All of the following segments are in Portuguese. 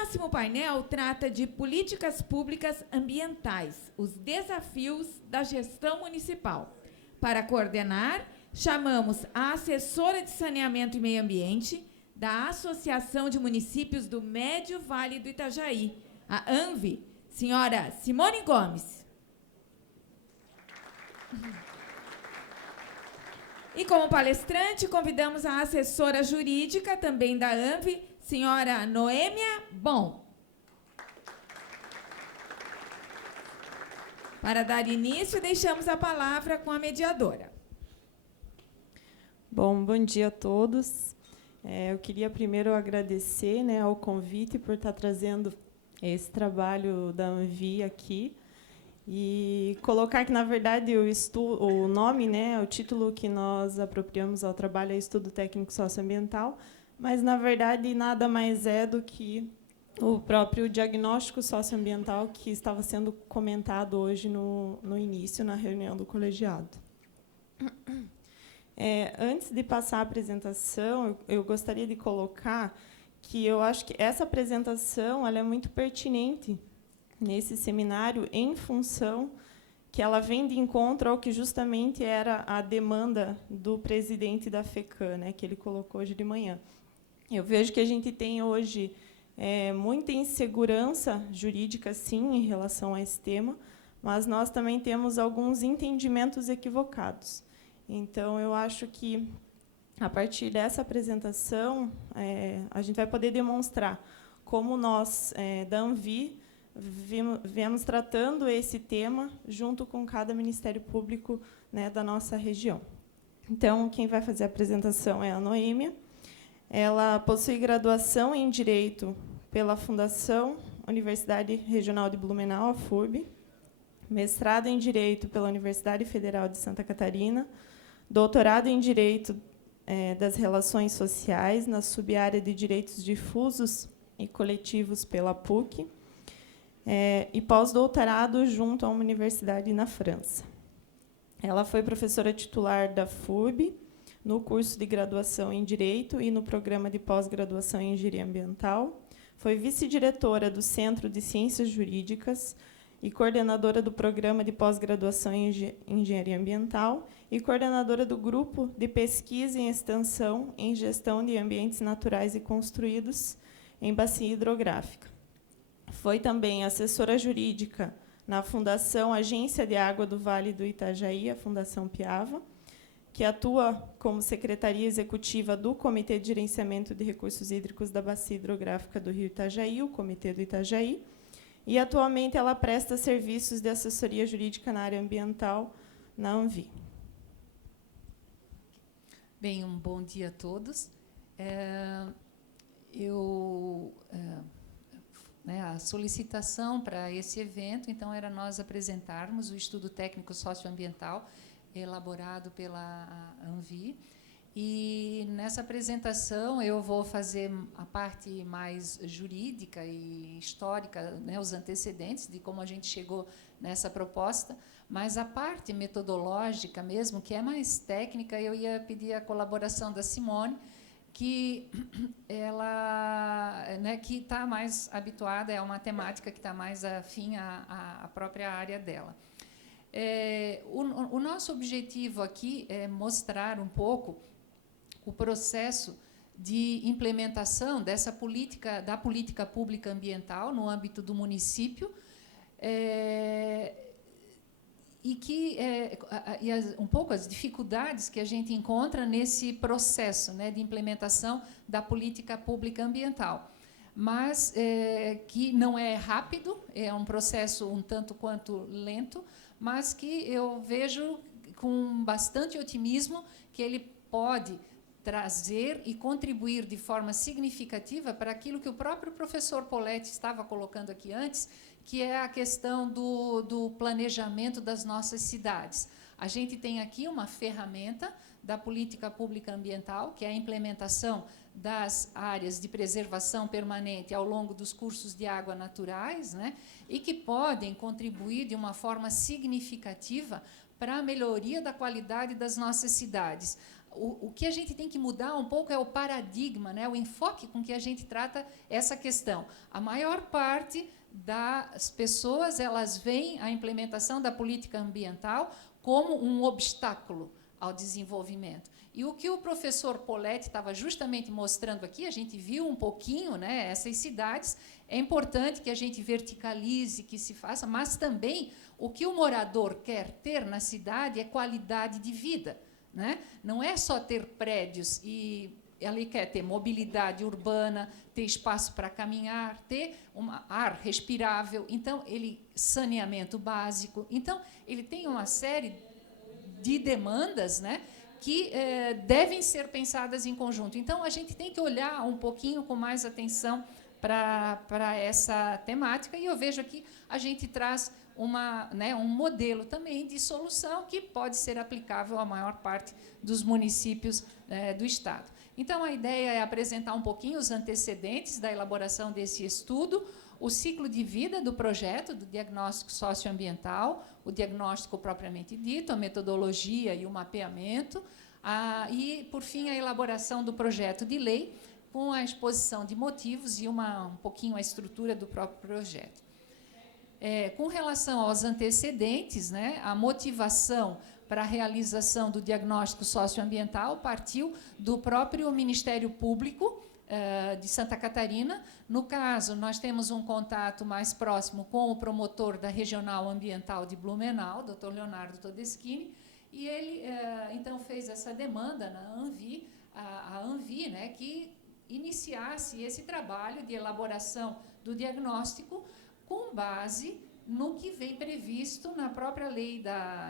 próximo painel trata de políticas públicas ambientais, os desafios da gestão municipal. Para coordenar, chamamos a assessora de Saneamento e Meio Ambiente da Associação de Municípios do Médio Vale do Itajaí, a ANVI, senhora Simone Gomes. E como palestrante, convidamos a assessora jurídica, também da ANVI, senhora Noêmia Bom. Para dar início, deixamos a palavra com a mediadora. Bom dia a todos. Eu queria primeiro agradecer, ao convite por estar trazendo esse trabalho da ANVI aqui e colocar que, na verdade, o nome, o título que nós apropriamos ao trabalho é Estudo Técnico Socioambiental, mas, na verdade, nada mais é do que o próprio diagnóstico socioambiental que estava sendo comentado hoje no início, na reunião do colegiado. Antes de passar a apresentação, eu gostaria de colocar que eu acho que essa apresentação ela é muito pertinente nesse seminário, em função que ela vem de encontro ao que justamente era a demanda do presidente da FECAM, que ele colocou hoje de manhã. Eu vejo que a gente tem hoje muita insegurança jurídica, sim, em relação a esse tema, mas nós também temos alguns entendimentos equivocados. Então, eu acho que, a partir dessa apresentação, a gente vai poder demonstrar como nós, da ANVI, viemos tratando esse tema junto com cada Ministério Público da nossa região. Então, quem vai fazer a apresentação é a Noêmia. Ela possui graduação em Direito pela Fundação Universidade Regional de Blumenau, a FURB, mestrado em Direito pela Universidade Federal de Santa Catarina, doutorado em Direito das Relações Sociais, na subárea de Direitos Difusos e Coletivos pela PUC, e pós-doutorado junto a uma universidade na França. Ela foi professora titular da FURB, no curso de graduação em Direito e no programa de pós-graduação em Engenharia Ambiental. Foi vice-diretora do Centro de Ciências Jurídicas e coordenadora do programa de pós-graduação em Engenharia Ambiental e coordenadora do Grupo de Pesquisa e Extensão em Gestão de Ambientes Naturais e Construídos em Bacia Hidrográfica. Foi também assessora jurídica na Fundação Agência de Água do Vale do Itajaí, a Fundação Piava, que atua como secretaria executiva do Comitê de Gerenciamento de Recursos Hídricos da Bacia Hidrográfica do Rio Itajaí, o Comitê do Itajaí, e, atualmente, ela presta serviços de assessoria jurídica na área ambiental na ANVI. Bem, um bom dia a todos. A solicitação para esse evento, então, era nós apresentarmos o estudo técnico socioambiental elaborado pela ANVI. E, nessa apresentação, eu vou fazer a parte mais jurídica e histórica, os antecedentes de como a gente chegou nessa proposta, mas a parte metodológica mesmo, que é mais técnica, eu ia pedir a colaboração da Simone, que ela que está mais habituada, é uma temática que está mais afim à própria área dela. O nosso objetivo aqui é mostrar um pouco o processo de implementação dessa política, da política pública ambiental no âmbito do município, um pouco as dificuldades que a gente encontra nesse processo de implementação da política pública ambiental. Mas que não é rápido, é um processo um tanto quanto lento, mas que eu vejo com bastante otimismo que ele pode trazer e contribuir de forma significativa para aquilo que o próprio professor Poletti estava colocando aqui antes, que é a questão do planejamento das nossas cidades. A gente tem aqui uma ferramenta da política pública ambiental, que é a implementação das áreas de preservação permanente ao longo dos cursos de água naturais, e que podem contribuir de uma forma significativa para a melhoria da qualidade das nossas cidades. o que a gente tem que mudar um pouco é o paradigma, né, o enfoque com que a gente trata essa questão. A maior parte das pessoas, elas veem a implementação da política ambiental como um obstáculo ao desenvolvimento. E o que o professor Poletti estava justamente mostrando aqui, a gente viu um pouquinho, né, essas cidades, é importante que a gente verticalize, que se faça, mas também o que o morador quer ter na cidade é qualidade de vida, né? Não é só ter prédios, e ele quer ter mobilidade urbana, ter espaço para caminhar, ter um ar respirável, então, saneamento básico. Então, ele tem uma série de demandas, né, que devem ser pensadas em conjunto. Então, a gente tem que olhar um pouquinho com mais atenção para essa temática, e eu vejo aqui a gente traz um modelo também de solução que pode ser aplicável à maior parte dos municípios do Estado. Então, a ideia é apresentar um pouquinho os antecedentes da elaboração desse estudo, o ciclo de vida do projeto, do diagnóstico socioambiental, o diagnóstico propriamente dito, a metodologia e o mapeamento, e, por fim, a elaboração do projeto de lei, com a exposição de motivos e um pouquinho a estrutura do próprio projeto. Com relação aos antecedentes, né, a motivação para a realização do diagnóstico socioambiental partiu do próprio Ministério Público de Santa Catarina. No caso, nós temos um contato mais próximo com o promotor da Regional Ambiental de Blumenau, Dr. Leonardo Todeschini, e ele, então, fez essa demanda na ANVI, a ANVI, né, que iniciasse esse trabalho de elaboração do diagnóstico com base no que vem previsto na própria Lei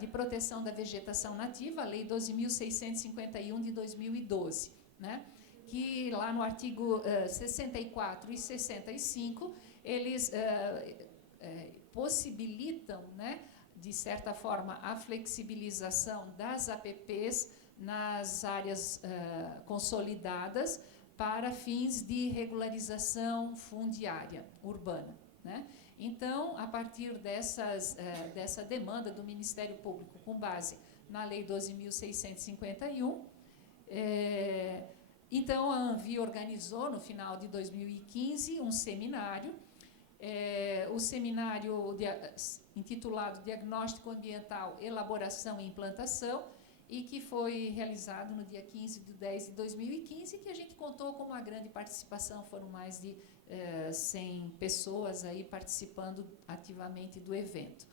de Proteção da Vegetação Nativa, a Lei 12.651 de 2012, né? Que lá no artigo 64 e 65, eles possibilitam, né, de certa forma, a flexibilização das APPs nas áreas consolidadas para fins de regularização fundiária urbana, né? Então, a partir dessa demanda do Ministério Público, com base na Lei 12.651, então a ANVI organizou, no final de 2015, um seminário, o seminário intitulado Diagnóstico Ambiental, Elaboração e Implantação, e que foi realizado no dia 15 de 10 de 2015, que a gente contou com uma grande participação, foram mais de 100 pessoas aí participando ativamente do evento.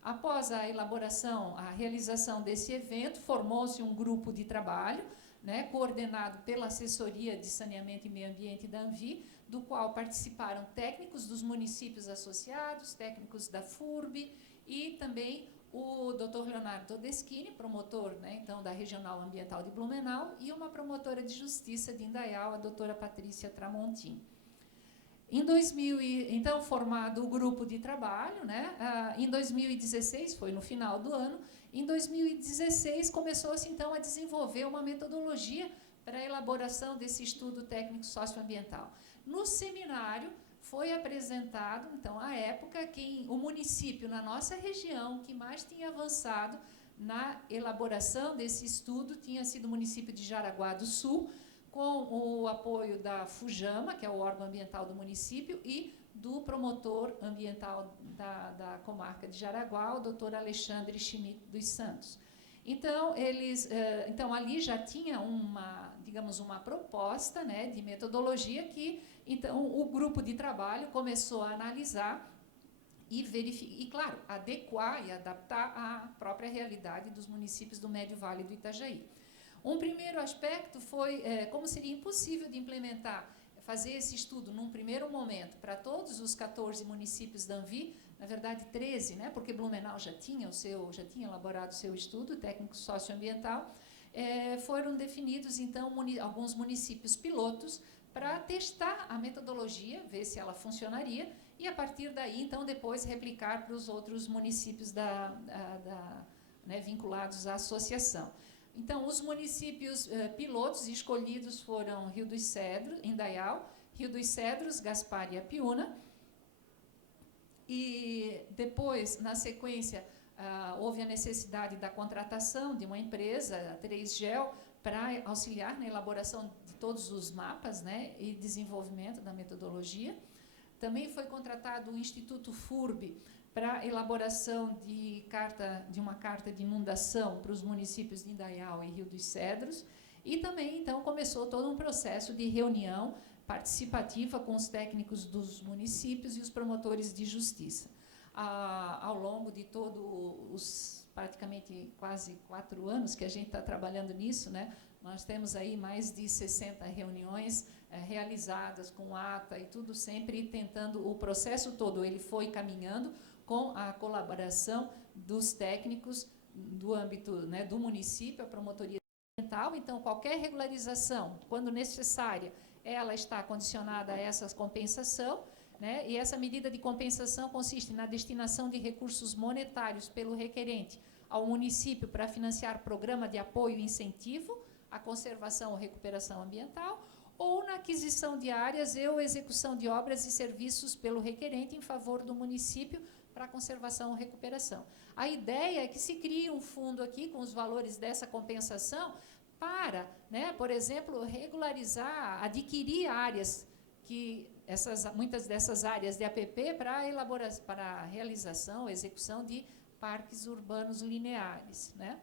Após a elaboração, a realização desse evento, formou-se um grupo de trabalho, né, coordenado pela Assessoria de Saneamento e Meio Ambiente da ANVI, do qual participaram técnicos dos municípios associados, técnicos da FURB e também o Dr. Leonardo Todeschini, promotor, né, então, da Regional Ambiental de Blumenau, e uma promotora de justiça de Indaial, a doutora Patrícia Tramontin. Então, formado o grupo de trabalho, né, em 2016, foi no final do ano, em 2016 começou-se, então, a desenvolver uma metodologia para a elaboração desse estudo técnico socioambiental. No seminário, foi apresentado, então, à época, o município na nossa região que mais tinha avançado na elaboração desse estudo tinha sido o município de Jaraguá do Sul, com o apoio da FUJAMA, que é o órgão ambiental do município, e do promotor ambiental da comarca de Jaraguá, o doutor Alexandre Schmidt dos Santos. Então, então ali já tinha uma proposta, né, de metodologia que, então, o grupo de trabalho começou a analisar e verificar, e, claro, adequar e adaptar à própria realidade dos municípios do Médio Vale do Itajaí. Um primeiro aspecto foi como seria impossível de implementar, fazer esse estudo num primeiro momento para todos os 14 municípios da ANVI, na verdade 13, né, porque Blumenau já tinha elaborado o seu estudo técnico socioambiental. Foram definidos, então, alguns municípios pilotos para testar a metodologia, ver se ela funcionaria, e, a partir daí, então, depois replicar para os outros municípios né, vinculados à associação. Então, os municípios pilotos escolhidos foram Rio dos Cedros, Indaial, Rio dos Cedros, Gaspar e Apiúna. E depois, na sequência, houve a necessidade da contratação de uma empresa, a 3Gel, para auxiliar na elaboração de todos os mapas, né, e desenvolvimento da metodologia. Também foi contratado o Instituto FURB para elaboração de uma carta de inundação para os municípios de Indaial e Rio dos Cedros. E também, então, começou todo um processo de reunião participativa com os técnicos dos municípios e os promotores de justiça. Ao longo de praticamente quase 4 anos que a gente está trabalhando nisso, né, nós temos aí mais de 60 reuniões realizadas com ata e tudo, sempre tentando, o processo todo ele foi caminhando com a colaboração dos técnicos do âmbito, né, do município, a promotoria ambiental. Então, qualquer regularização, quando necessária, ela está condicionada a essa compensação, né, e essa medida de compensação consiste na destinação de recursos monetários pelo requerente ao município para financiar programa de apoio e incentivo à conservação ou recuperação ambiental, ou na aquisição de áreas ou execução de obras e serviços pelo requerente em favor do município para conservação ou recuperação. A ideia é que se crie um fundo aqui com os valores dessa compensação para, né, por exemplo, regularizar, adquirir áreas que muitas dessas áreas de APP para a realização, execução de parques urbanos lineares, né?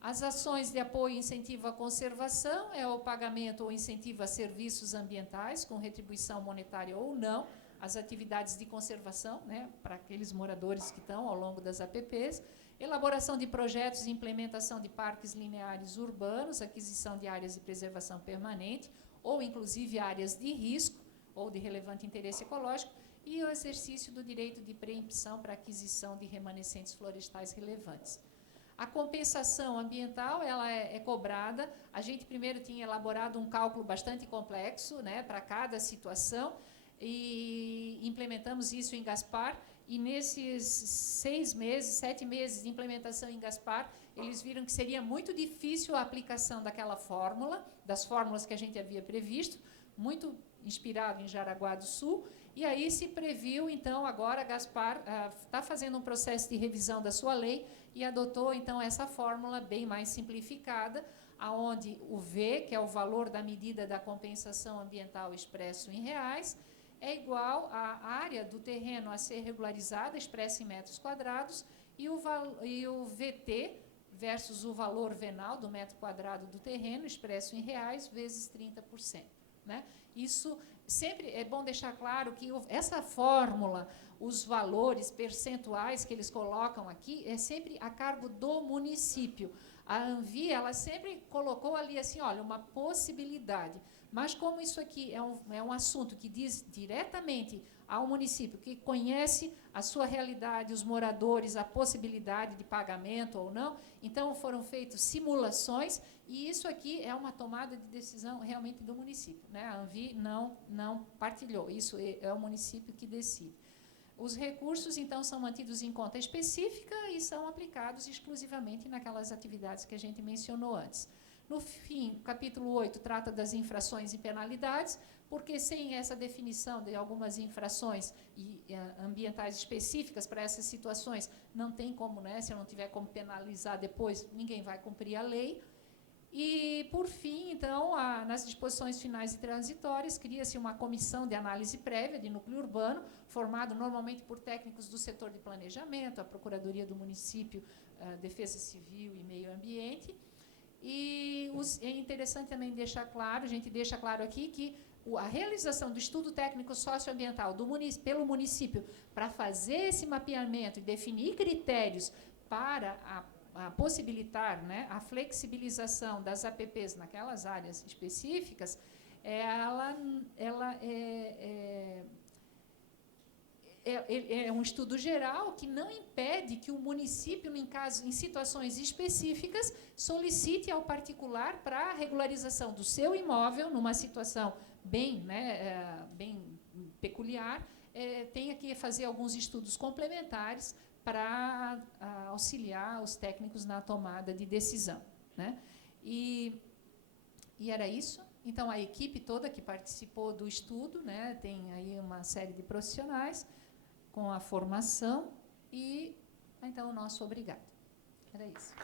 As ações de apoio e incentivo à conservação é o pagamento ou incentivo a serviços ambientais, com retribuição monetária ou não, as atividades de conservação, né, para aqueles moradores que estão ao longo das APPs, elaboração de projetos e implementação de parques lineares urbanos, aquisição de áreas de preservação permanente, ou inclusive áreas de risco, ou de relevante interesse ecológico, e o exercício do direito de preempção para aquisição de remanescentes florestais relevantes. A compensação ambiental ela é cobrada. A gente primeiro tinha elaborado um cálculo bastante complexo, né, para cada situação, e implementamos isso em Gaspar, e nesses 7 meses de implementação em Gaspar, eles viram que seria muito difícil a aplicação daquela fórmula, das fórmulas que a gente havia previsto, muito inspirado em Jaraguá do Sul, e aí se previu, então, agora Gaspar está fazendo um processo de revisão da sua lei e adotou, então, essa fórmula bem mais simplificada, aonde o V, que é o valor da medida da compensação ambiental expresso em reais, é igual à área do terreno a ser regularizada, expressa em metros quadrados, e o VT versus o valor venal do metro quadrado do terreno, expresso em reais, vezes 30%. Né? Isso sempre é bom deixar claro que essa fórmula, os valores percentuais que eles colocam aqui, é sempre a cargo do município. A ANVI, ela sempre colocou ali assim, olha, uma possibilidade. Mas como isso aqui é um assunto que diz diretamente ao município, que conhece a sua realidade, os moradores, a possibilidade de pagamento ou não, então foram feitas simulações, e isso aqui é uma tomada de decisão realmente do município, né? A ANVI não partilhou, isso é o município que decide. Os recursos, então, são mantidos em conta específica e são aplicados exclusivamente naquelas atividades que a gente mencionou antes. No fim, o capítulo 8 trata das infrações e penalidades, porque sem essa definição de algumas infrações ambientais específicas para essas situações, não tem como, né, se eu não tiver como penalizar depois, ninguém vai cumprir a lei. E, por fim, então, nas disposições finais e transitórias, cria-se uma comissão de análise prévia de núcleo urbano, formado normalmente por técnicos do setor de planejamento, a Procuradoria do Município, Defesa Civil e Meio Ambiente. E é interessante também deixar claro, a gente deixa claro aqui que a realização do estudo técnico socioambiental pelo município para fazer esse mapeamento e definir critérios para a possibilitar, né, a flexibilização das APPs naquelas áreas específicas, ela é um estudo geral que não impede que o município, em situações específicas, solicite ao particular para a regularização do seu imóvel, numa situação bem peculiar, tenha que fazer alguns estudos complementares para auxiliar os técnicos na tomada de decisão, né? E era isso. Então, a equipe toda que participou do estudo, né, tem aí uma série de profissionais com a formação e, então, o nosso obrigado. Era isso.